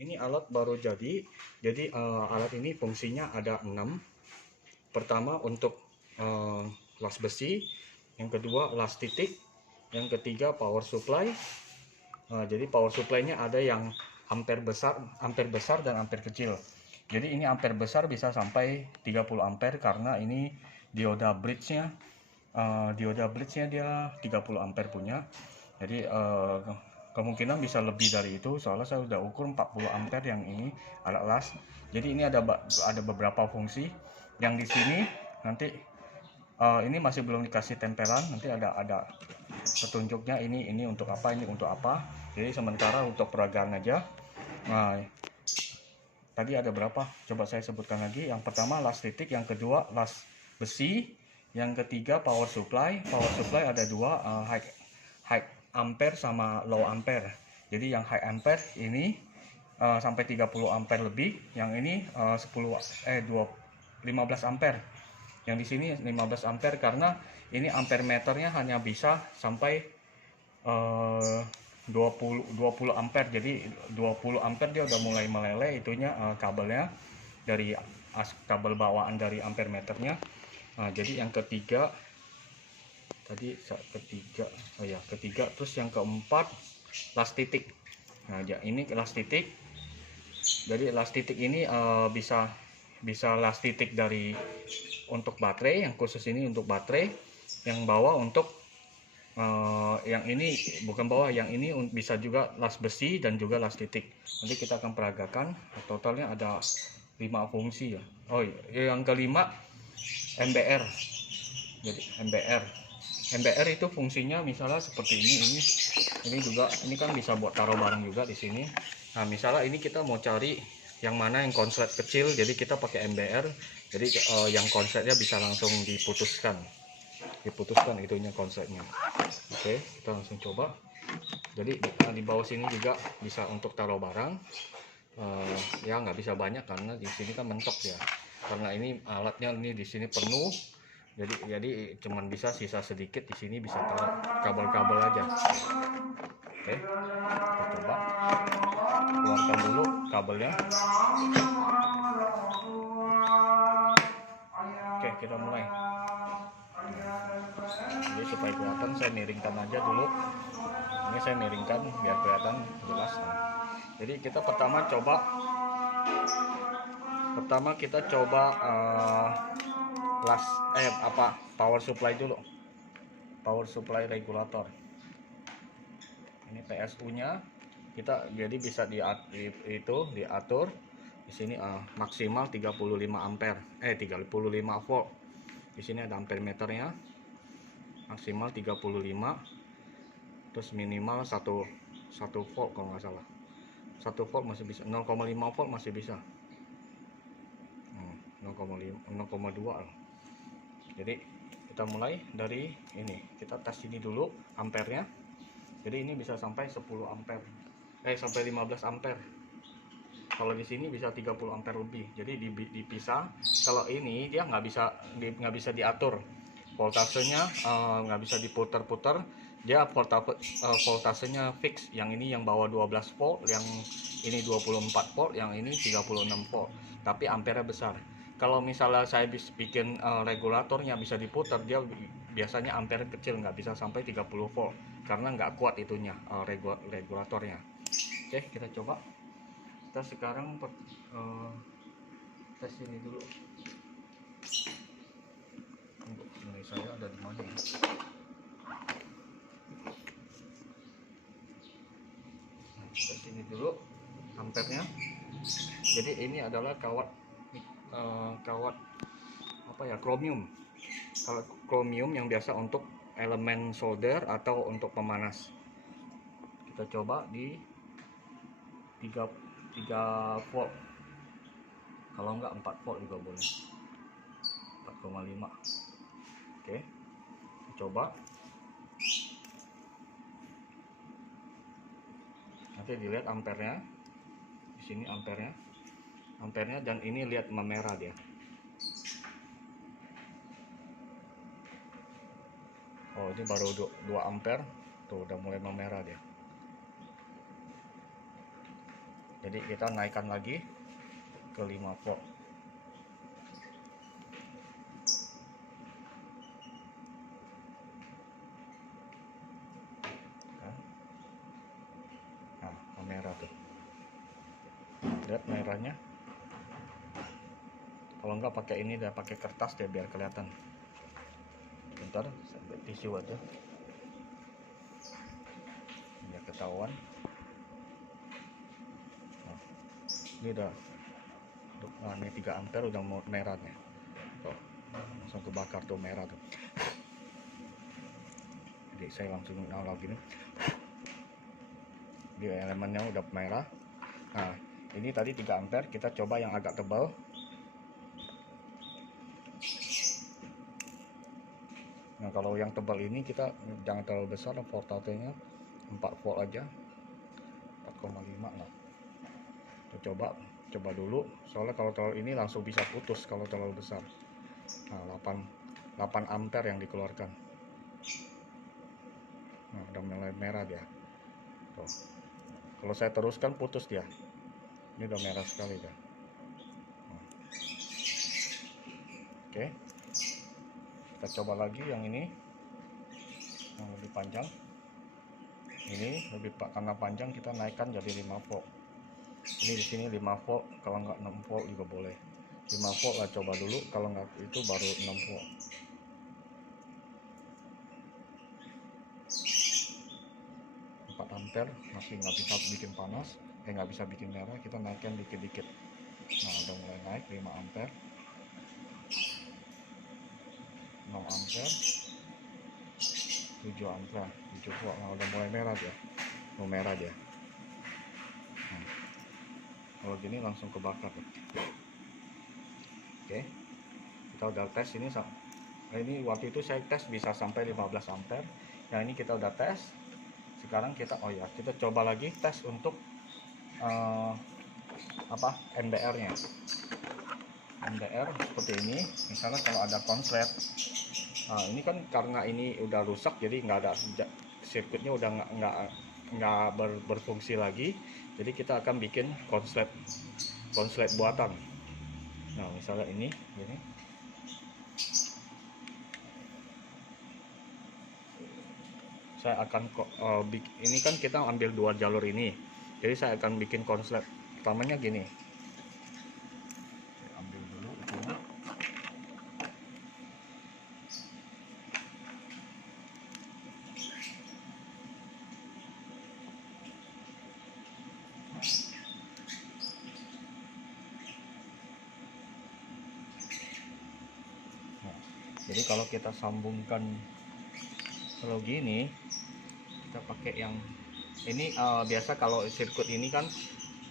Ini alat baru jadi. Jadi alat ini fungsinya ada 6. Pertama untuk las besi, yang kedua las titik, yang ketiga power supply. Jadi power supply-nya ada yang ampere besar dan ampere kecil. Jadi ini ampere besar bisa sampai 30 ampere karena ini dioda bridge-nya dia 30 ampere punya. Jadi kemungkinan bisa lebih dari itu, soalnya saya udah ukur 40 ampere yang ini alat las. Jadi ini ada beberapa fungsi yang di sini nanti ini masih belum dikasih tempelan, nanti ada petunjuknya ini untuk apa, ini untuk apa. Jadi sementara untuk peragaan aja. Nah, tadi ada berapa? Coba saya sebutkan lagi. Yang pertama las titik, yang kedua las besi, yang ketiga power supply. Power supply ada dua, high ampere sama low ampere. Jadi yang high ampere ini sampai 30 ampere lebih, yang ini 15 ampere. Yang di sini 15 ampere karena ini ampere meternya hanya bisa sampai 20 ampere. Jadi 20 ampere dia udah mulai meleleh itunya, kabelnya dari kabel bawaan dari ampere meternya. Jadi yang ketiga tadi ketiga, terus yang keempat las titik. Nah, ini las titik. Jadi las titik ini bisa las titik dari untuk baterai, yang khusus ini untuk baterai, yang bawah untuk yang ini bukan bawah, yang ini bisa juga las besi dan juga las titik. Nanti kita akan peragakan. Totalnya ada 5 fungsi ya. Oh, yang kelima MBR. Jadi MBR itu fungsinya misalnya seperti ini juga, ini kan bisa buat taruh barang juga di sini. Nah, misalnya ini kita mau cari yang mana yang konslet kecil, jadi kita pakai MBR. Jadi yang konsletnya bisa langsung diputuskan itunya konsletnya. Oke, kita langsung coba. Jadi di bawah sini juga bisa untuk taruh barang. Ya nggak bisa banyak karena di sini kan mentok ya. Karena ini alatnya ini di sini penuh. Jadi cuman bisa sisa sedikit di sini, bisa taruh kabel-kabel aja. Oke, kita coba keluarkan dulu kabelnya. Oke, kita mulai. Jadi supaya kelihatan saya miringkan aja dulu. Ini saya miringkan biar kelihatan jelas. Jadi kita pertama kita coba power supply dulu. Power supply regulator. Ini PSU-nya kita jadi bisa diatur di sini maksimal 35 ampere 35 volt. Di sini ada ampere meternya. Maksimal 35, terus minimal 1 volt kalau nggak salah. 1 volt masih bisa, 0,5 volt masih bisa. 0,2 lah. Jadi kita mulai dari ini, kita tes ini dulu ampernya. Jadi ini bisa sampai 10 ampere, sampai 15 ampere. Kalau di sini bisa 30 ampere lebih. Jadi dipisah. Kalau ini dia nggak bisa diatur voltasenya, nggak bisa diputar-putar. Dia voltasenya fix. Yang ini yang bawah 12 volt, yang ini 24 volt, yang ini 36 volt. Tapi ampere besar. Kalau misalnya saya bikin regulatornya bisa diputar, dia biasanya ampere kecil, nggak bisa sampai 30 volt karena nggak kuat itunya regulatornya. Oke, kita coba. Kita sekarang tes ini dulu. Ini saya ada di mana ya? Tes ini dulu ampernya. Jadi ini adalah kawat kromium. Kalau kromium yang biasa untuk elemen solder atau untuk pemanas. Kita coba di 3 volt. Kalau enggak 4 volt juga boleh. 4,5. Oke. Coba. Nanti dilihat ampernya. Di sini ampernya. Dan ini lihat memerah dia. Oh, ini baru 2 ampere. Tuh udah mulai memerah dia. Jadi kita naikkan lagi ke 5 volt. Nah, merah tuh. Lihat merahnya. Kalau enggak pakai ini, dia pakai kertas deh biar kelihatan. Bentar, tisu aja biar ketahuan. Nah, ini udah, nah, ini 3 ampere udah mau merahnya. Tuh, langsung kebakar tuh merah tuh. Jadi saya langsung nyala gini. Di elemennya udah merah. Nah, ini tadi 3 ampere, kita coba yang agak tebal. Nah, kalau yang tebal ini kita jangan terlalu besar, voltasenya 4 volt aja, 4,5 lah. Kita coba dulu, soalnya kalau terlalu ini langsung bisa putus kalau terlalu besar. Nah, 8 ampere yang dikeluarkan. Nah, udah mulai merah dia. Tuh. Kalau saya teruskan putus dia. Ini udah merah sekali dia. Oke. Kita coba lagi yang ini. Yang lebih panjang. Ini lebih karena panjang, kita naikkan jadi 5 volt. Ini di sini 5 volt, kalau nggak 6 volt juga boleh. 5 volt lah coba dulu, kalau nggak itu baru 6 volt. Ampere masih nggak bisa bikin panas, nggak bisa bikin merah, kita naikkan dikit-dikit. Nah, udah mulai naik 5 ampere, 6 ampere, 7 ampere, 7 volt. Nah, udah mulai merah dia, mau merah dia. Nah, kalau gini langsung kebakar. Oke, kita udah tes ini. Ini waktu itu saya tes bisa sampai 15 ampere. Yang ini kita udah tes. Sekarang kita kita coba lagi tes untuk MBR-nya. MBR seperti ini. Misalnya kalau ada konslet, nah, ini kan karena ini udah rusak, jadi nggak ada sirkuitnya, udah nggak berfungsi lagi. Jadi kita akan bikin konslet buatan. Nah, misalnya ini gini. Saya akan ini kan kita ambil 2 jalur ini, jadi saya akan bikin konslet utamanya gini. Ambil dulu itunya. Nah, jadi kalau kita sambungkan kalau gini, kita pakai yang ini. Biasa kalau sirkuit ini kan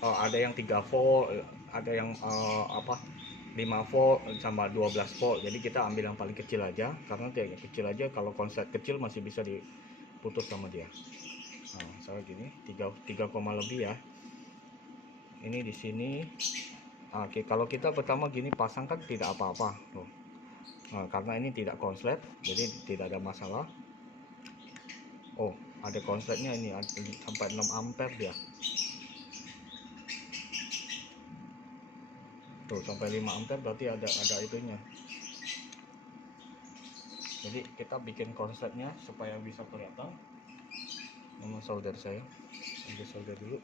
ada yang 3 volt, ada yang 5 volt sama 12 volt. Jadi kita ambil yang paling kecil aja, karena yang kecil aja kalau konslet kecil masih bisa diputus sama dia. Nah, misalnya gini, 3 lebih ya. Ini di sini. Oke, kalau kita pertama gini pasang kan tidak apa-apa tuh. Nah, karena ini tidak konslet, jadi tidak ada masalah. Oh, ada konsletnya ini sampai 6 ampere dia. Tuh, sampai 5 ampere berarti ada itunya. Jadi kita bikin konsletnya supaya bisa kelihatan. Nama solder saya, ambil solder dulu.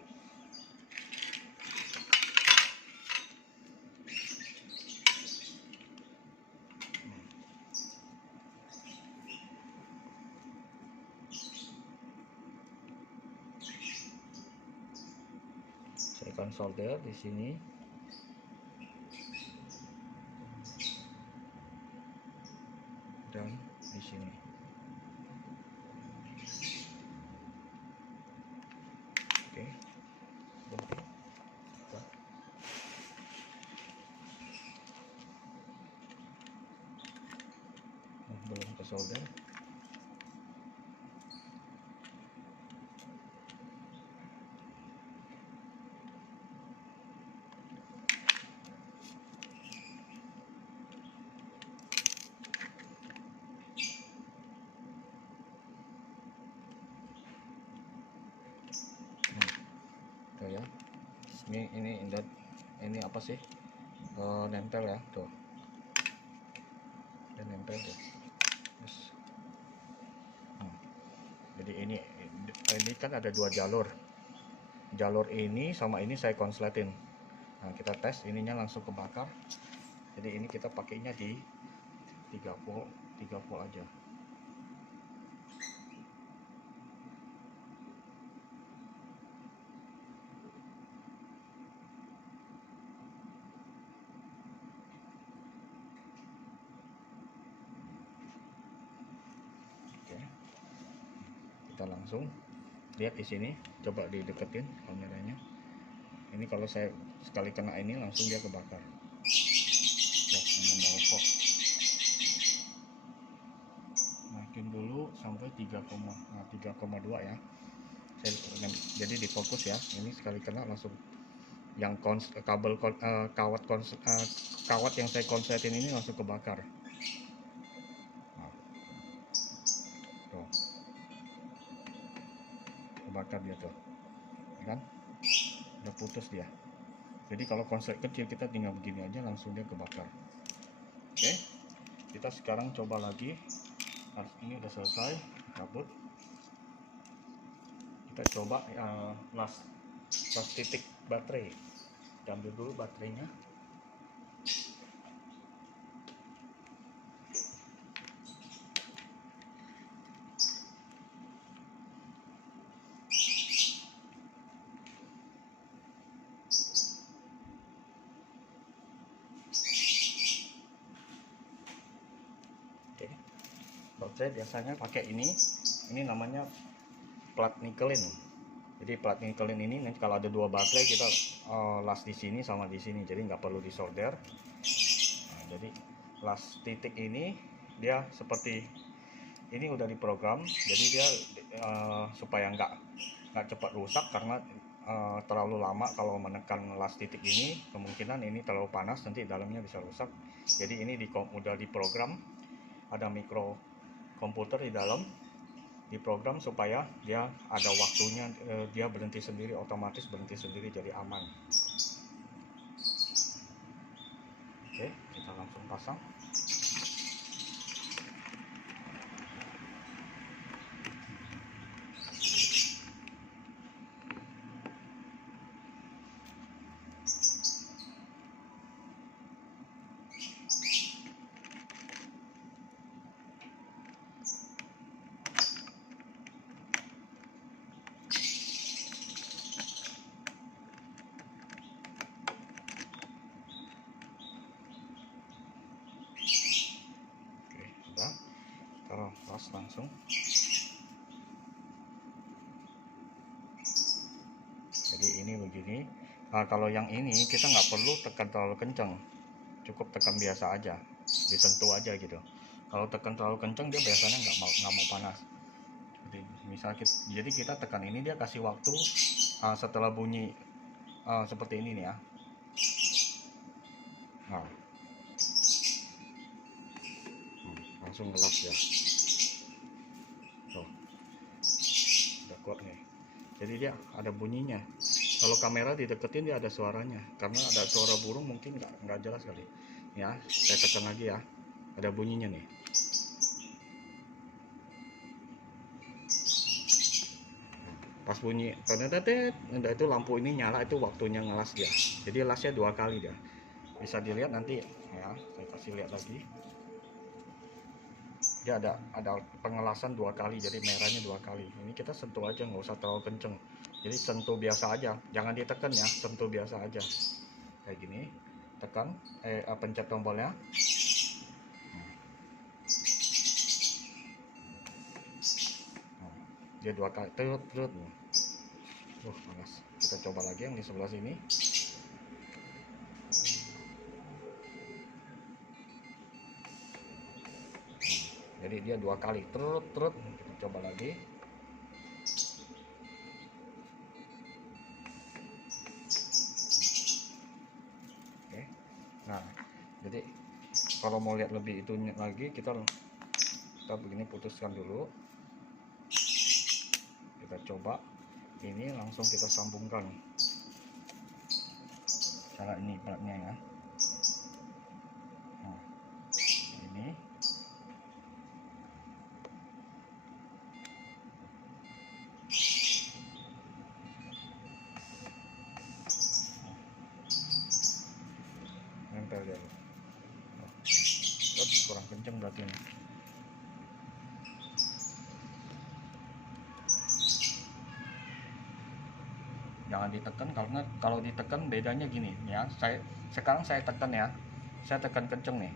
Saya akan solder di sini. Dan di sini. Oke. Belum ke solder. Ya, ini apa sih, nempel ya tuh, dan nempel tuh. Terus, jadi ini kan ada dua jalur ini sama ini saya konsletin. Nah, kita tes, ininya langsung kebakar. Jadi ini kita pakainya di 3 volt aja. Oke. Kita langsung lihat di sini, coba dideketin kameranya. Ini kalau saya sekali kena ini langsung dia kebakar. Ini mau pop. Naikin dulu sampai 3,2 ya. Jadi difokus ya. Ini sekali kena langsung yang kawat yang saya konsletin ini langsung kebakar. Nah, tuh. Kebakar dia tuh. Kan? Udah putus dia. Jadi kalau konslet kecil kita tinggal begini aja langsung dia kebakar. Oke. Kita sekarang coba lagi. Nah, ini udah selesai, cabut. Kita coba las titik baterai. Ambil dulu baterainya. Oke. Baterai biasanya pakai ini namanya plat nikelin. Jadi plat nikelin ini kalau ada dua baterai kita las di sini sama di sini, jadi nggak perlu disolder. Nah, jadi las titik ini dia seperti ini udah diprogram, jadi dia supaya nggak cepat rusak, karena terlalu lama kalau menekan las titik ini kemungkinan ini terlalu panas nanti dalamnya bisa rusak. Jadi ini udah diprogram, ada mikro komputer di dalam, diprogram supaya dia ada waktunya, dia berhenti sendiri, otomatis berhenti sendiri, jadi aman. Oke, kita langsung pasang. Taruh las langsung. Jadi ini begini. Nah, kalau yang ini kita nggak perlu tekan terlalu kencang, cukup tekan biasa aja, disentuh aja gitu. Kalau tekan terlalu kencang dia biasanya nggak mau panas. Jadi kita tekan ini, dia kasih waktu setelah bunyi seperti ini nih ya. Nah, langsung ngelas ya. Tuh, udah kuat nih. Jadi dia ada bunyinya. Kalau kamera dideketin dia ada suaranya, karena ada suara burung mungkin nggak jelas kali. Ya, saya tekan lagi ya. Ada bunyinya nih. Pas bunyi tetetet, itu lampu ini nyala, itu waktunya ngelas dia. Jadi lasnya 2 kali dia. Bisa dilihat nanti ya, saya kasih lihat lagi. Dia ada pengelasan 2 kali, jadi merahnya 2 kali. Ini kita sentuh aja, nggak usah terlalu kenceng. Jadi sentuh biasa aja, jangan ditekan ya, sentuh biasa aja. Kayak gini, tekan, pencet tombolnya. Dia 2 kali, terus. Panas. Kita coba lagi yang di sebelah sini. Jadi dia 2 kali, terus. Kita coba lagi. Oke. Nah, jadi kalau mau lihat lebih itu lagi, kita begini, putuskan dulu. Kita coba ini, langsung kita sambungkan. cara ini platnya ya. Nah, ini nempel dia. Kurang kenceng berarti ini. Jangan ditekan, karena kalau ditekan bedanya gini ya. Sekarang saya tekan ya, saya tekan kenceng nih.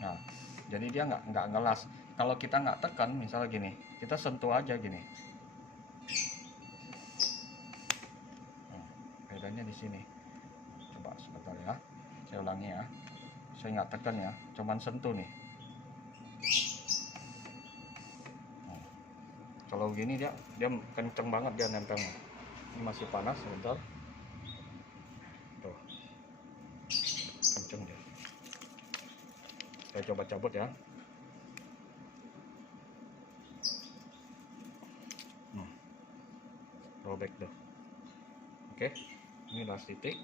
Nah, jadi dia nggak ngelas. Kalau kita nggak tekan, misalnya gini, kita sentuh aja gini. Nah, bedanya di sini. Coba sebentar ya, saya ulangi ya. Saya nggak tekan ya, cuman sentuh nih. Nah, kalau gini dia kenceng banget dia nempelnya. Ini masih panas sebentar. Tuh, kenceng dia. Saya coba cabut ya. Robek tuh. Oke, ini last titik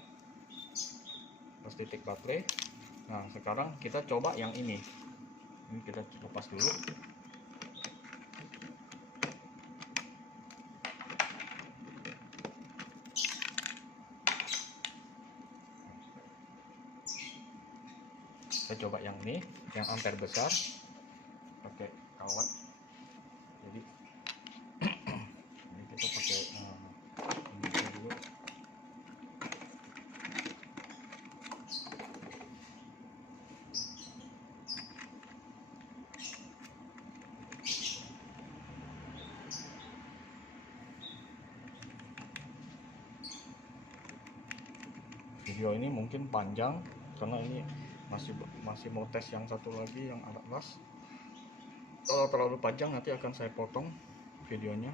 baterai. Nah, sekarang kita coba yang ini kita lepas dulu. Kita coba yang ini, yang ampere besar, pakai kawat. Jadi ini kita pakai ini dulu. Video ini mungkin panjang karena ini masih mau tes yang satu lagi yang alat las. Kalau terlalu panjang nanti akan saya potong videonya.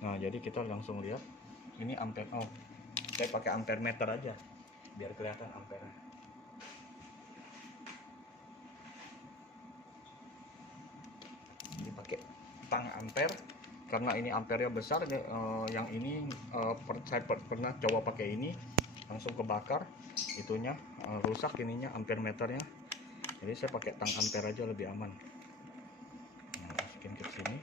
Nah, jadi kita langsung lihat ini ampere. Oh, saya pakai ampere meter aja biar kelihatan ampere. Ini pakai tang ampere karena ini ampernya besar. Yang ini saya pernah coba pakai ini langsung kebakar itunya, rusak ininya ampere meternya. Jadi saya pakai tang ampere aja lebih aman. Nah, masukin ke sini.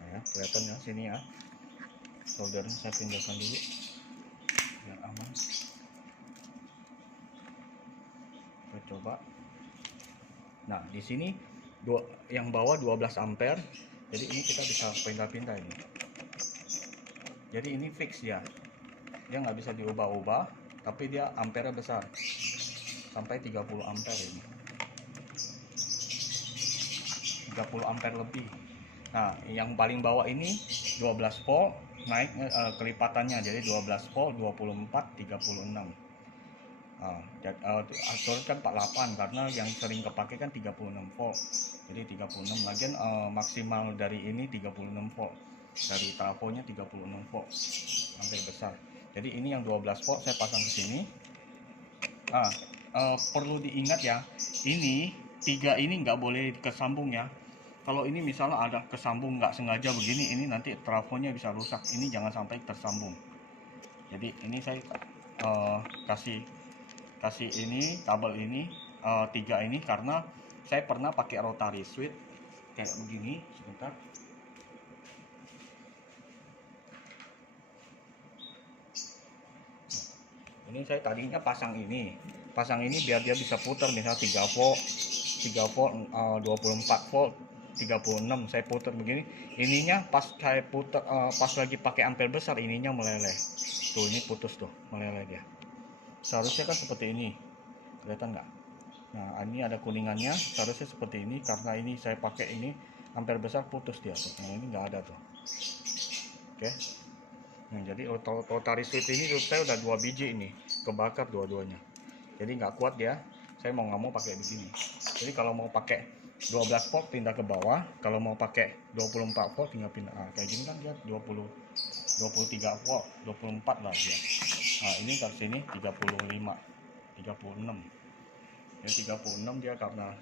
Nah, ya, kelihatan ya sini ya. Soldernya saya pindahkan dulu biar aman. Kita coba. Nah, di sini yang bawah 12 ampere. Jadi ini kita bisa pindah-pindah ini. Jadi ini fix ya. Dia nggak bisa diubah-ubah, tapi dia ampere besar. Sampai 30 ampere ini. 30 ampere lebih. Nah, yang paling bawah ini 12 volt naik kelipatannya, jadi 12 volt 24 36. Aturan kan 48 karena yang sering kepake kan 36 volt. Jadi 36 lagian maksimal dari ini 36 volt. Dari trafonya 36 volt. Hampir besar. Jadi ini yang 12 volt saya pasang ke sini. Perlu diingat ya, ini 3 ini nggak boleh kesambung ya. Kalau ini misalnya ada kesambung nggak sengaja begini, ini nanti trafonya bisa rusak. Ini jangan sampai tersambung. Jadi ini saya kasih ini kabel ini 3 ini karena saya pernah pakai rotary switch kayak begini. Sebentar. Ini saya tadinya pasang ini biar dia bisa putar, misal 3 volt 24 volt 36 saya putar begini. Ininya pas saya putar pas lagi pakai ampere besar ininya meleleh tuh, ini putus tuh, meleleh dia. Seharusnya kan seperti ini, kelihatan nggak? Nah, ini ada kuningannya, seharusnya seperti ini. Karena ini saya pakai ini ampere besar, putus dia tuh. Nah, ini nggak ada tuh. Oke. Nah, jadi rotary switch ini saya udah 2 biji ini kebakar dua-duanya. Jadi nggak kuat dia. Saya mau nggak mau pakai begini. Jadi kalau mau pakai 12 volt pindah ke bawah, kalau mau pakai 24 volt tinggal pindah. Kayak gini kan dia 23 volt, 24 lah dia. Nah, ini dari sini 35. 36. Ini 36 dia karena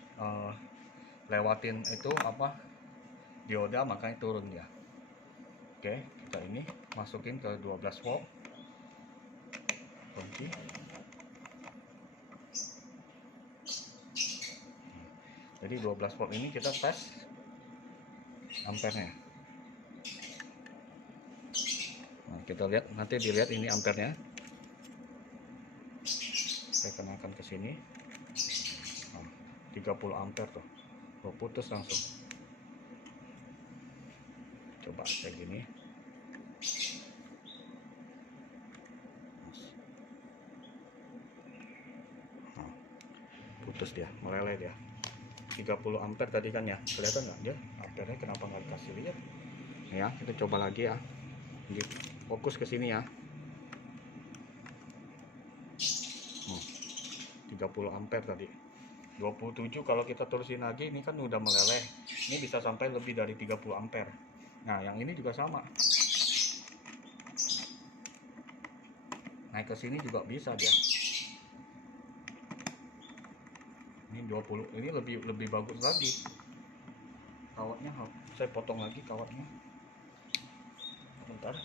lewatin itu apa dioda, makanya turun ya. Oke, kita ini masukin ke 12 volt kunci. Jadi 12 volt ini kita tes ampernya. Nah, kita lihat, nanti dilihat ini ampernya. Saya kenalkan ke sini. Nah, 30 ampere tuh. Oh, putus langsung. Coba kayak gini. Nah, putus dia, meleleh dia. 30 ampere tadi kan ya. Kelihatan nggak dia? Ampernya kenapa nggak dikasih lihat? Ya, kita coba lagi ya. Fokus ke sini ya. 30 ampere tadi. 27 kalau kita terusin lagi ini kan udah meleleh. Ini bisa sampai lebih dari 30 ampere. Nah, yang ini juga sama. Naik ke sini juga bisa dia. Ini 20, ini lebih bagus lagi. Kawatnya saya potong lagi kawatnya. Bentar.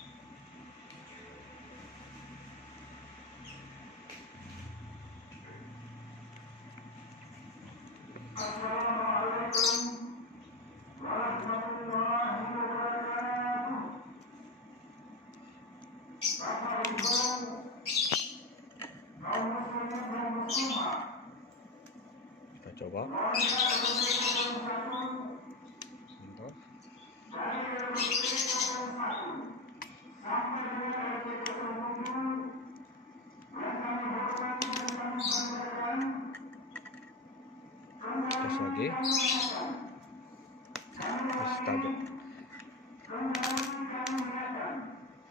Kita coba. Bentar. Tes lagi. Astaga.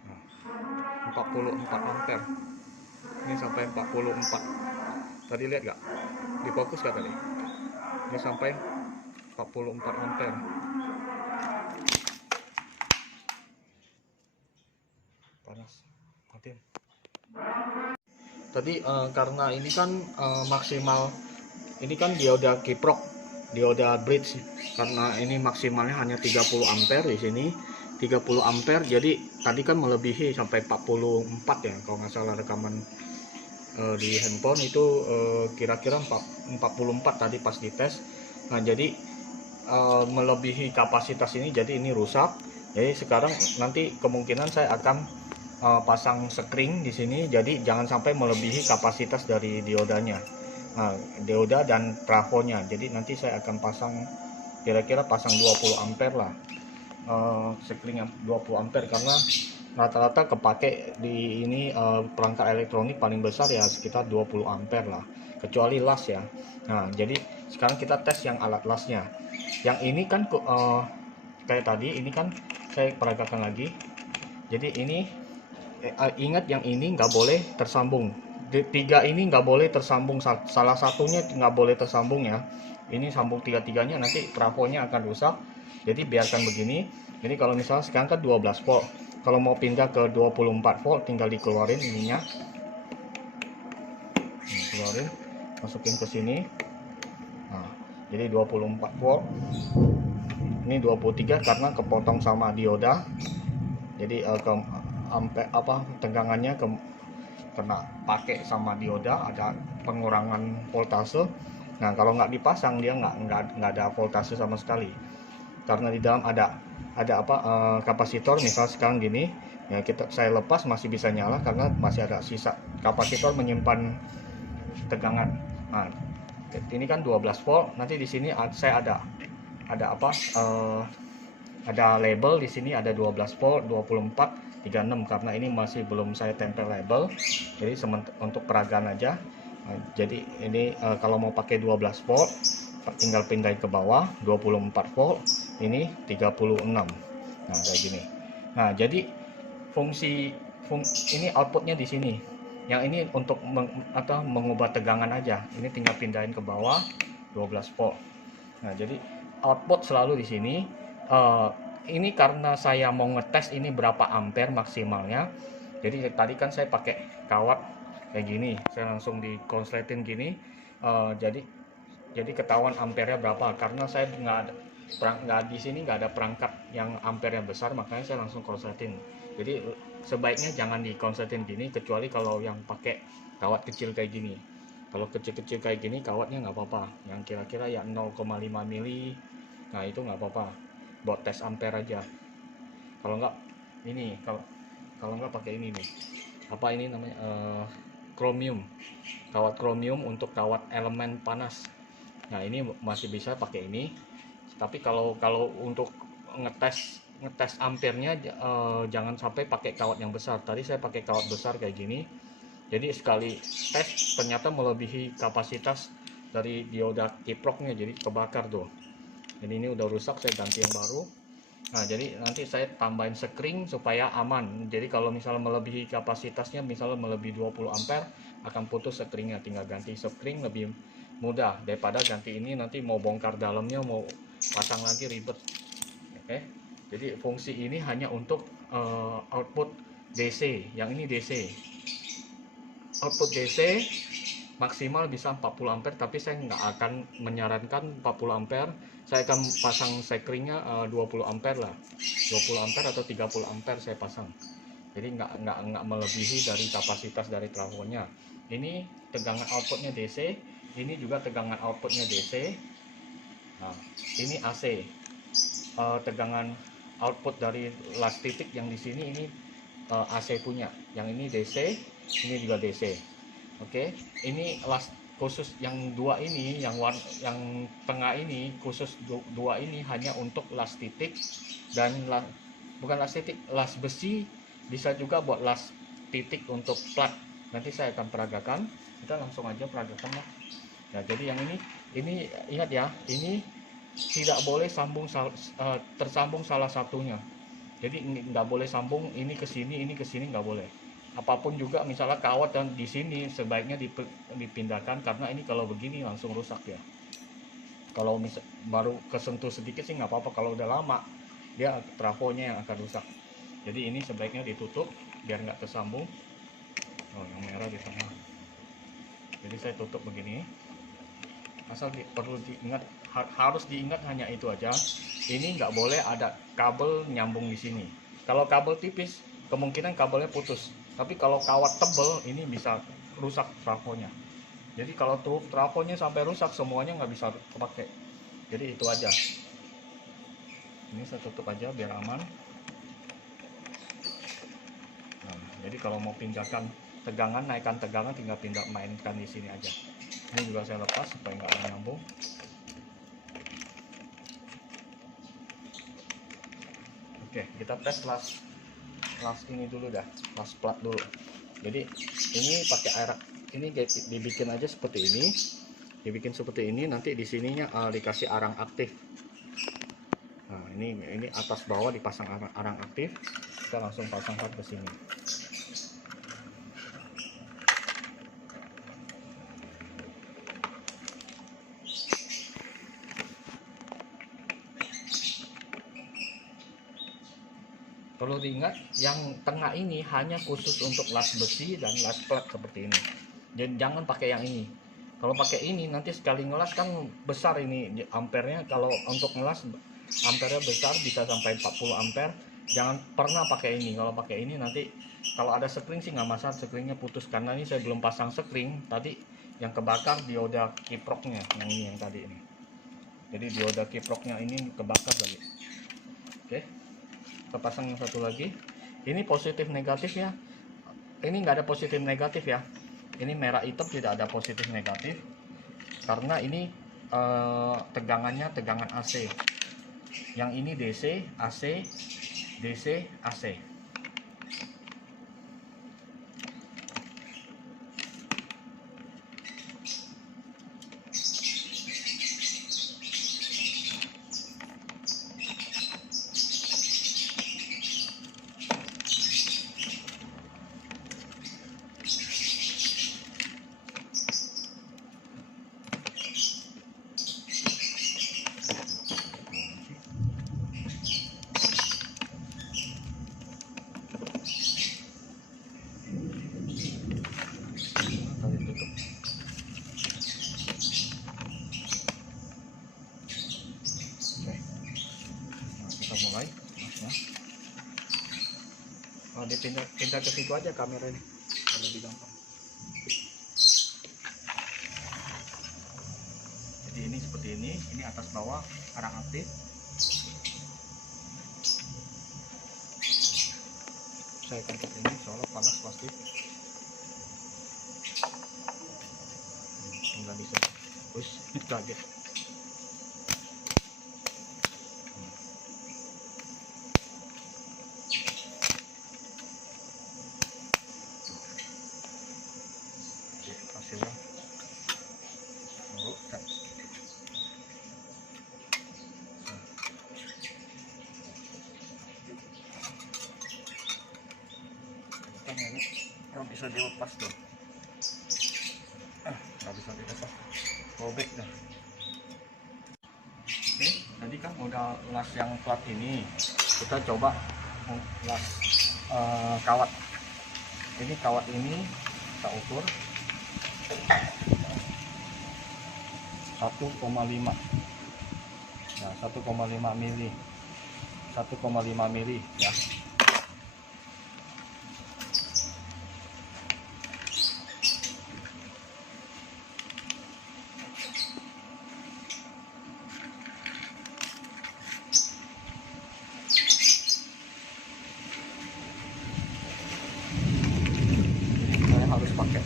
Nah, 44 ampere. Ini sampai 44. Tadi lihat gak? Difokus gak tadi? Ini sampai 44 ampere. Panas. Matiin. Tadi karena ini kan maksimal, ini kan dioda kiprok, dioda bridge, karena ini maksimalnya hanya 30 ampere di sini. 30 ampere, jadi tadi kan melebihi sampai 44 ya kalau nggak salah rekaman di handphone itu kira-kira 44 tadi pas dites. Nah, jadi melebihi kapasitas ini, jadi ini rusak. Jadi sekarang nanti kemungkinan saya akan pasang screen di sini, jadi jangan sampai melebihi kapasitas dari diodanya. Nah, dioda dan trafonya. Jadi nanti saya akan pasang kira-kira pasang 20 ampere lah. Screen 20 ampere karena rata-rata kepake di ini perangkat elektronik paling besar ya sekitar 20 ampere lah, kecuali las ya. Nah, jadi sekarang kita tes yang alat lasnya. Yang ini kan kayak tadi, ini kan saya peragakan lagi. Jadi ini ingat yang ini nggak boleh tersambung. Tiga ini nggak boleh tersambung, salah satunya nggak boleh tersambung ya. Ini sambung tiga-tiganya, nanti trafonya akan rusak. Jadi biarkan begini. Jadi kalau misalnya sekarang kan 12 volt, kalau mau pindah ke 24 volt tinggal dikeluarin ininya, keluarin, masukin ke sini. Nah, jadi 24 volt. Ini 23 karena kepotong sama dioda. Jadi sampai tegangannya kena pakai sama dioda, ada pengurangan voltase. Nah, kalau nggak dipasang dia nggak ada voltase sama sekali, karena di dalam ada kapasitor. Misal sekarang gini ya, saya lepas masih bisa nyala karena masih ada sisa kapasitor menyimpan tegangan. Nah, ini kan 12 volt. Nanti di sini saya ada label di sini, ada 12 volt, 24, 36 karena ini masih belum saya tempel label. Jadi untuk peragaan aja. Jadi ini kalau mau pakai 12 volt tinggal pindahin ke bawah, 24 volt ini 36. Nah, kayak gini. Nah, jadi fungsi ini outputnya di sini. Yang ini untuk mengubah tegangan aja. Ini tinggal pindahin ke bawah 12 volt. Nah, jadi output selalu di sini. Ini karena saya mau ngetes ini berapa ampere maksimalnya. Jadi tadi kan saya pakai kawat kayak gini. Saya langsung dikonsletin gini. Jadi ketahuan ampernya berapa, karena saya nggak di sini nggak ada perangkat yang ampernya besar, makanya saya langsung konsletin. Jadi sebaiknya jangan dikonsletin gini, kecuali kalau yang pakai kawat kecil kayak gini. Kalau kecil-kecil kayak gini kawatnya nggak apa-apa, yang kira-kira ya 0,5 mili, nah itu nggak apa-apa buat tes ampere aja. Kalau nggak ini, kalau nggak pakai ini nih, apa ini namanya, kromium, kawat kromium untuk kawat elemen panas. Nah ini masih bisa pakai ini, tapi kalau untuk ngetes ampernya, jangan sampai pakai kawat yang besar. Tadi saya pakai kawat besar kayak gini, jadi sekali tes ternyata melebihi kapasitas dari dioda kiproknya, jadi kebakar tuh. Jadi ini udah rusak, saya ganti yang baru. Nah jadi nanti saya tambahin sekring supaya aman. Jadi kalau misalnya melebihi kapasitasnya, misalnya melebihi 20 ampere, akan putus sekringnya. Tinggal ganti sekring lebih mudah daripada ganti ini nanti mau bongkar dalamnya, mau pasang lagi ribet. Oke, jadi fungsi ini hanya untuk output DC. Yang ini DC, output DC maksimal bisa 40 ampere, tapi saya nggak akan menyarankan 40 ampere. Saya akan pasang sekringnya 20 ampere lah, 20 ampere atau 30 ampere saya pasang. Jadi nggak melebihi dari kapasitas dari trafonya. Ini tegangan outputnya DC, ini juga tegangan outputnya DC. Nah ini AC, tegangan output dari las titik yang di sini ini AC punya. Yang ini DC, ini juga DC. Oke, ini las khusus yang dua ini, yang tengah ini, khusus dua ini hanya untuk las titik dan bukan las titik, las besi, bisa juga buat las titik untuk plat. Nanti saya akan peragakan, kita langsung aja peragakan ya. Nah jadi yang ini ingat ya, ini tidak boleh tersambung salah satunya. Jadi nggak boleh sambung ini ke sini nggak boleh. Apapun juga, misalnya kawat dan di sini sebaiknya dipindahkan, karena ini kalau begini langsung rusak ya. Kalau baru kesentuh sedikit sih nggak apa-apa, kalau udah lama dia trafonya yang akan rusak. Jadi ini sebaiknya ditutup biar nggak tersambung. Oh yang merah di sana. Jadi saya tutup begini. Asal perlu diingat, harus diingat hanya itu aja. Ini nggak boleh ada kabel nyambung di sini. Kalau kabel tipis kemungkinan kabelnya putus, tapi kalau kawat tebel ini bisa rusak trafonya. Jadi kalau trafonya sampai rusak semuanya nggak bisa kepake. Jadi itu aja. Ini saya tutup aja biar aman. Nah, jadi kalau mau pindahkan tegangan, naikkan tegangan, tinggal mainkan di sini aja. Ini juga saya lepas supaya nggak nyambung. Oke, kita tes las ini dulu dah, las plat dulu. Jadi ini pakai air, ini dibikin aja seperti ini, nanti di sininya dikasih arang aktif. Nah ini atas bawah dipasang arang aktif, kita langsung pasangkan ke sini. Perlu diingat, yang tengah ini hanya khusus untuk las besi dan las plat seperti ini. Jadi jangan pakai yang ini. Kalau pakai ini nanti sekali ngelas kan besar ini ampernya. Kalau untuk ngelas ampernya besar, bisa sampai 40 ampere. Jangan pernah pakai ini. Kalau pakai ini nanti kalau ada sekring sih nggak masalah, sekringnya putus, karena ini saya belum pasang sekring. Tadi yang kebakar dioda kiproknya, yang ini yang tadi ini. Jadi dioda kiproknya ini kebakar tadi. Oke. Kita pasang yang satu lagi. Ini positif negatif ya, ini nggak ada positif negatif ya, ini merah hitam, tidak ada positif negatif karena ini tegangannya tegangan AC. Yang ini DC AC, DC AC. dipindah ke situ aja kamera ini, lebih gampang. Jadi ini seperti ini atas bawah arah aktif. Saya akan ke sini soalnya panas pasti. Nggak bisa, terus kaget. Hasilnya nggak bisa dilepas tuh, nggak bisa dilepas, robek dah. Oke, tadi kan udah las yang plat ini, kita coba las kawat. Ini kawat ini kita ukur 1,5, nah 1,5 mili, 1,5 mili ya. Saya harus pakai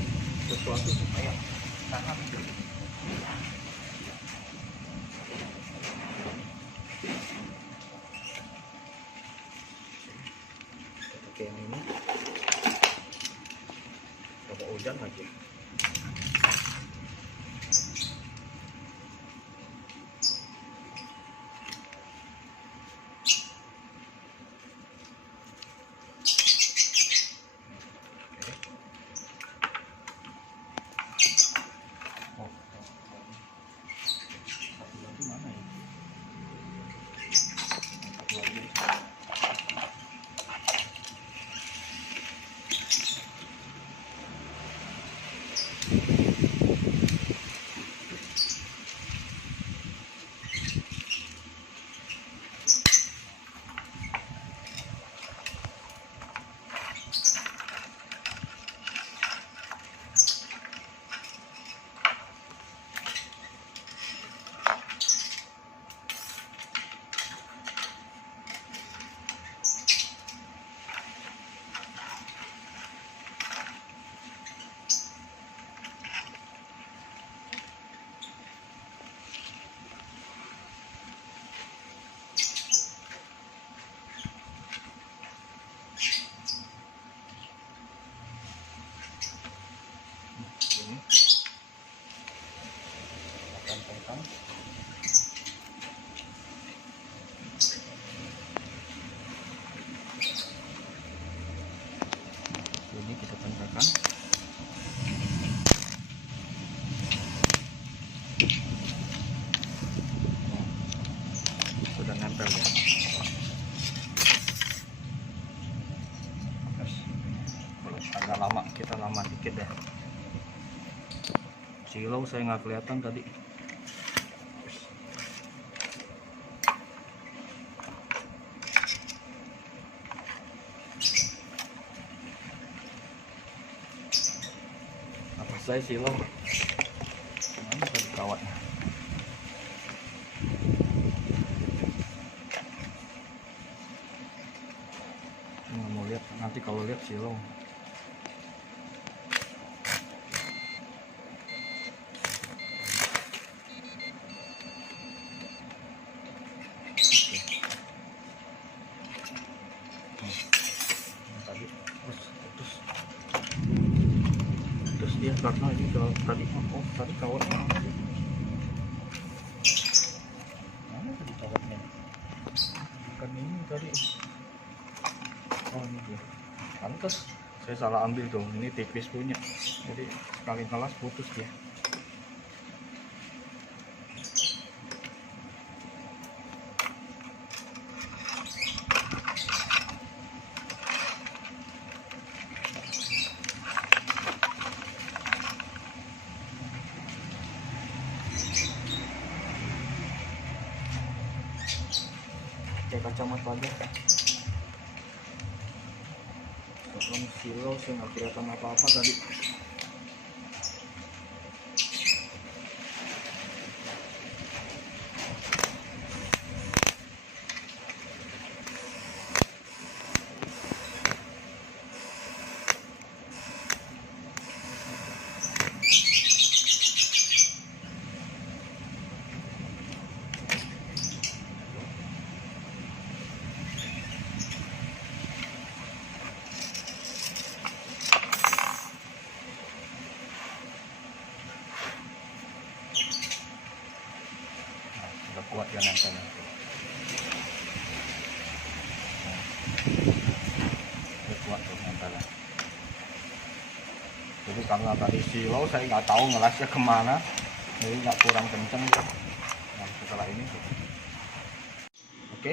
sesuatu supaya tahan. Oke, yang ini coba hujan lagi. Tekan. Ini kita tempelkan. Sudah nempel ya. Agak lama, kita lama dikit ya. Silau saya nggak kelihatan tadi. Saya silau mana tadi kawatnya. Nggak mau lihat, nanti kalau lihat silau. Tadi terus dia karena ini kalau tadi tadi kawatnya mana tadi kawatnya, bukan ini tadi. Oh ini dia, pantas saya salah ambil tuh, ini tipis punya, jadi sekali kelas putus dia. Pakai kacamata aja. dalam silo saya nggak kelihatan apa-apa tadi. Kuat ya nempelnya. Kuat tuh nempelnya. Jadi karena tadi silo saya nggak tahu ngelasnya kemana, jadi nggak kurang kenceng. Nah, setelah ini, oke,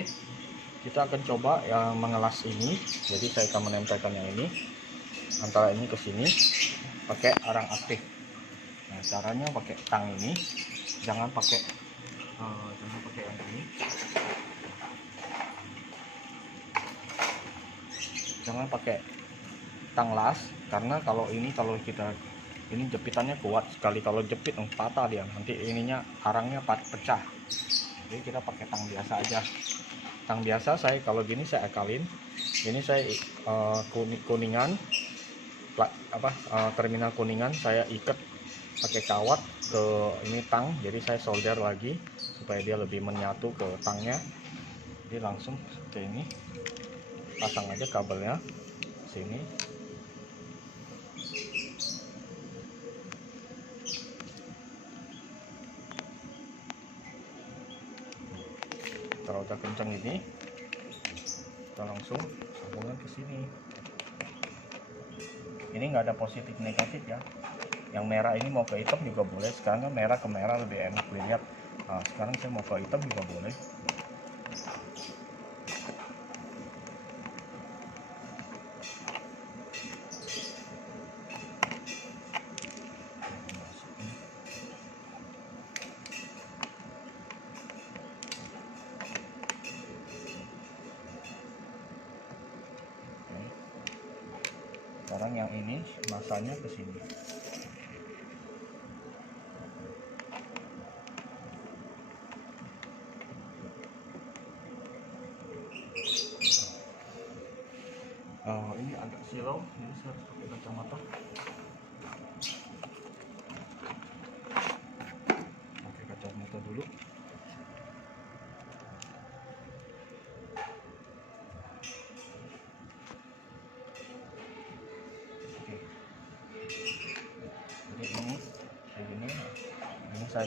kita akan coba yang mengelas ini. Jadi saya akan menempelkan yang ini antara ini ke sini pakai arang aktif. Nah, caranya pakai tang ini, jangan pakai yang ini, jangan pakai tang las, karena kalau kita ini jepitannya kuat sekali, kalau jepit patah dia nanti, ininya arangnya pecah. Jadi kita pakai tang biasa aja. Tang biasa saya kalau gini saya akalin, ini saya kuningan terminal kuningan saya ikat pakai kawat ke ini tang, jadi saya solder lagi supaya dia lebih menyatu ke tangnya. Jadi langsung seperti ini, pasang aja kabelnya sini. Kalau udah kencang ini, kita langsung sambungan ke sini. Ini nggak ada positif negatif ya. Yang merah ini mau ke hitam juga boleh. Sekarang kan merah ke merah lebih enak dilihat. Nah, sekarang saya mau ke hitam juga boleh. Sekarang yang ini masanya ke sini. Ini agak silau, jadi saya harus pakai kacamata. Pakai kacamata dulu. Oke. Jadi ini kayak gini. Ini saya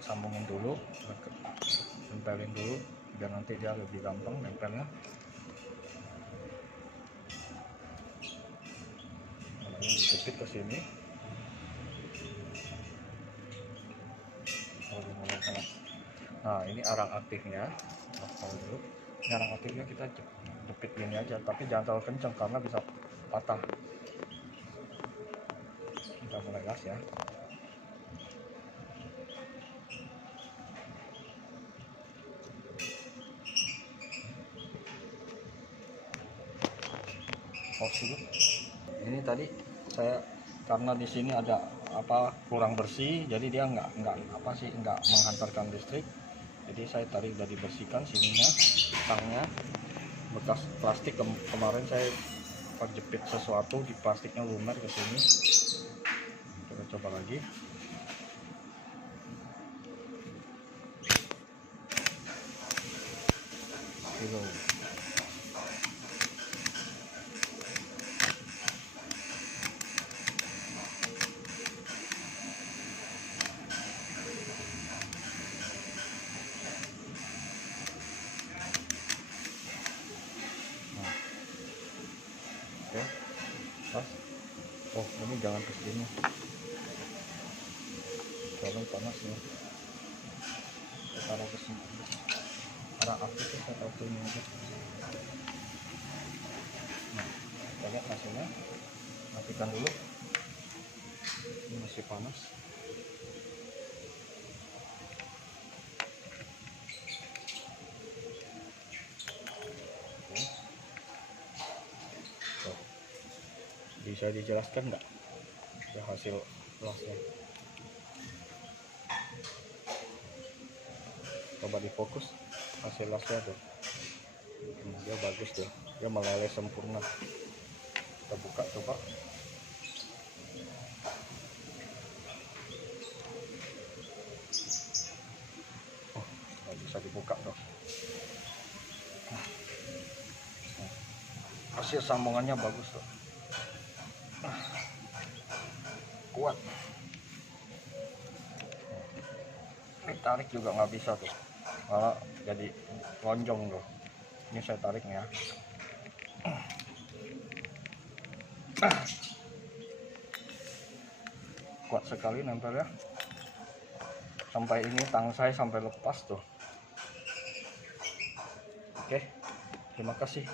sambungin dulu, tempelin dulu, biar nanti dia lebih gampang nempelnya. Dijepit ke sini. Nah, ini arang aktifnya. Dulu. Ini arang aktifnya kita jepit gini aja, tapi jangan terlalu kencang karena bisa patah. Kita mulai gas ya. Dulu. Ini tadi saya karena di sini ada kurang bersih, jadi dia nggak menghantarkan listrik. Jadi saya tadi udah dibersihkan sininya, tangnya, bekas plastik kemarin saya jepit sesuatu di plastiknya lumer ke sini. Kita coba lagi. Pas. Oh, ini jangan ke sini. Jangan panas ya. Taruh ke sini. Arah aktif saya taruh sini aja. Nah, kita lihat hasilnya. Matikan dulu. Ini masih panas. Bisa dijelaskan nggak ya hasil lasnya? Coba difokus hasil lasnya tuh. Dia bagus tuh, dia meleleh sempurna. Kita buka coba. Oh, nggak bisa dibuka tuh. Hasil sambungannya bagus tuh, kuat. Ini tarik juga nggak bisa tuh, malah jadi lonjong tuh. Ini saya tariknya. Kuat sekali nempelnya, sampai ini tang saya sampai lepas tuh. Oke, terima kasih.